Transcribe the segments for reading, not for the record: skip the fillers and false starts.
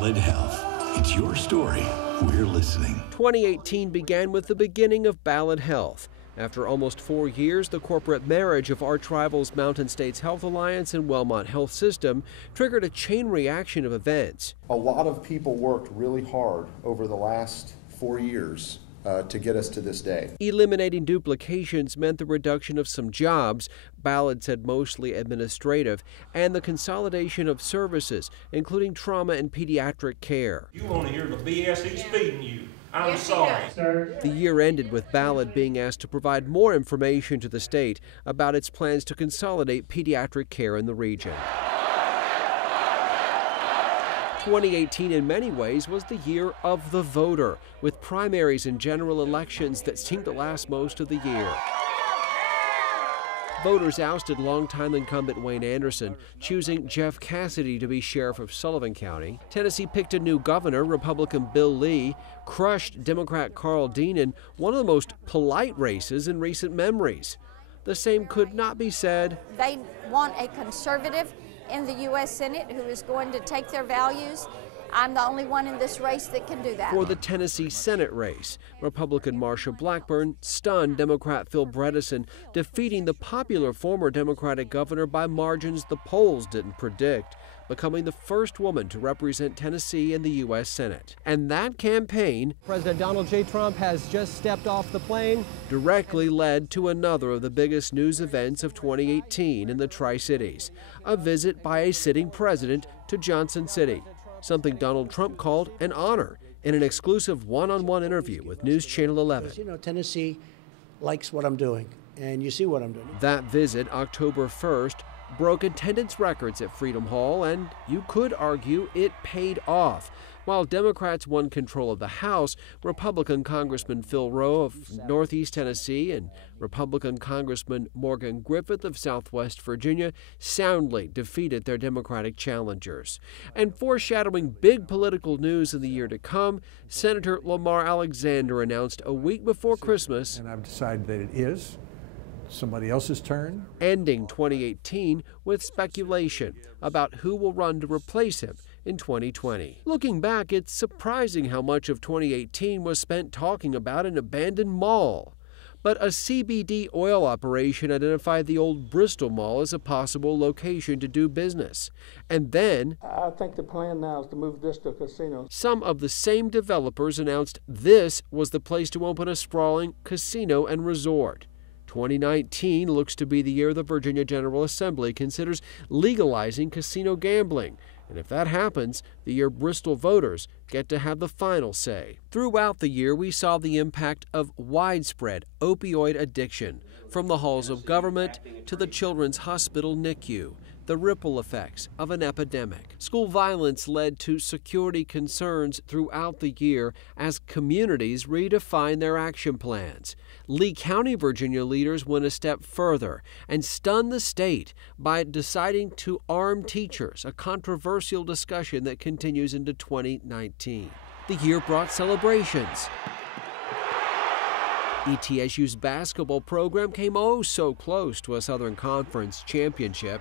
Ballad Health. It's your story. We're listening. 2018 began with the beginning of Ballad Health. After almost 4 years, the corporate marriage of arch rivals Mountain States Health Alliance and Wellmont Health System triggered a chain reaction of events. A lot of people worked really hard over the last 4 years to get us to this day. Eliminating duplications meant the reduction of some jobs, Ballad said mostly administrative, and the consolidation of services, including trauma and pediatric care. You want to hear the BS he's feeding you. I'm sorry. The year ended with Ballad being asked to provide more information to the state about its plans to consolidate pediatric care in the region. 2018 in many ways was the year of the voter, with primaries and general elections that seemed to last most of the year. Voters ousted longtime incumbent Wayne Anderson, choosing Jeff Cassidy to be sheriff of Sullivan County. Tennessee picked a new governor, Republican Bill Lee, crushed Democrat Carl Dean in one of the most polite races in recent memories. The same could not be said. They want a conservative in the U.S. Senate who is going to take their values. I'm the only one in this race that can do that. For the Tennessee Senate race, Republican Marsha Blackburn stunned Democrat Phil Bredesen, defeating the popular former Democratic governor by margins the polls didn't predict, becoming the first woman to represent Tennessee in the U.S. Senate. And that campaign, President Donald J. Trump has just stepped off the plane, directly led to another of the biggest news events of 2018 in the Tri-Cities, a visit by a sitting president to Johnson City, something Donald Trump called an honor in an exclusive one-on-one interview with News Channel 11. You know, Tennessee likes what I'm doing, and you see what I'm doing. That visit, October 1st, broke attendance records at Freedom Hall, and you could argue it paid off. While Democrats won control of the House, Republican Congressman Phil Rowe of Northeast Tennessee and Republican Congressman Morgan Griffith of Southwest Virginia soundly defeated their Democratic challengers. And foreshadowing big political news in the year to come, Senator Lamar Alexander announced a week before Christmas, and I've decided that it is somebody else's turn, ending 2018 with speculation about who will run to replace him in 2020. Looking back, it's surprising how much of 2018 was spent talking about an abandoned mall. But a CBD oil operation identified the old Bristol Mall as a possible location to do business. And then, I think the plan now is to move this to a casino. Some of the same developers announced this was the place to open a sprawling casino and resort. 2019 looks to be the year the Virginia General Assembly considers legalizing casino gambling. And if that happens, the year Bristol voters get to have the final say. Throughout the year, we saw the impact of widespread opioid addiction, from the halls of government to the Children's Hospital NICU, the ripple effects of an epidemic. School violence led to security concerns throughout the year as communities redefined their action plans. Lee County, Virginia leaders went a step further and stunned the state by deciding to arm teachers, a controversial discussion that continues into 2019. The year brought celebrations. ETSU's basketball program came oh so close to a Southern Conference championship.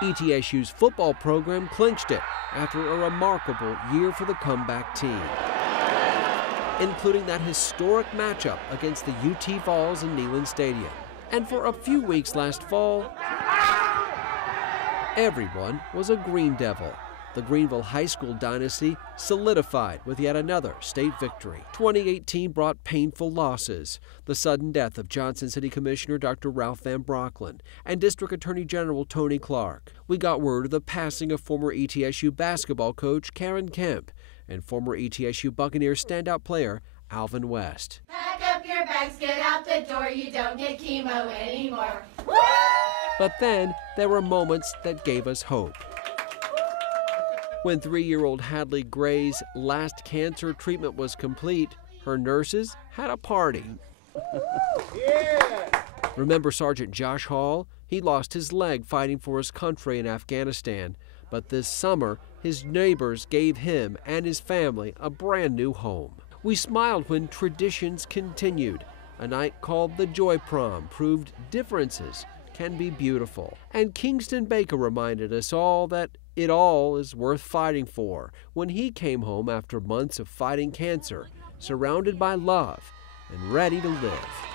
ETSU's football program clinched it after a remarkable year for the comeback team, including that historic matchup against the UT Vols in Neyland Stadium. And for a few weeks last fall, everyone was a Green Devil. The Greenville High School dynasty solidified with yet another state victory. 2018 brought painful losses. The sudden death of Johnson City Commissioner Dr. Ralph Van Brocklin and District Attorney General Tony Clark. We got word of the passing of former ETSU basketball coach Karen Kemp and former ETSU Buccaneers standout player Alvin West. Pack up your bags, get out the door, you don't get chemo anymore. Woo! But then there were moments that gave us hope. When 3-year-old Hadley Gray's last cancer treatment was complete, her nurses had a party. Yeah. Remember Sergeant Josh Hall? He lost his leg fighting for his country in Afghanistan. But this summer, his neighbors gave him and his family a brand new home. We smiled when traditions continued. A night called the Joy Prom proved differences can be beautiful. And Kingston Baker reminded us all that it all is worth fighting for when he came home after months of fighting cancer, surrounded by love and ready to live.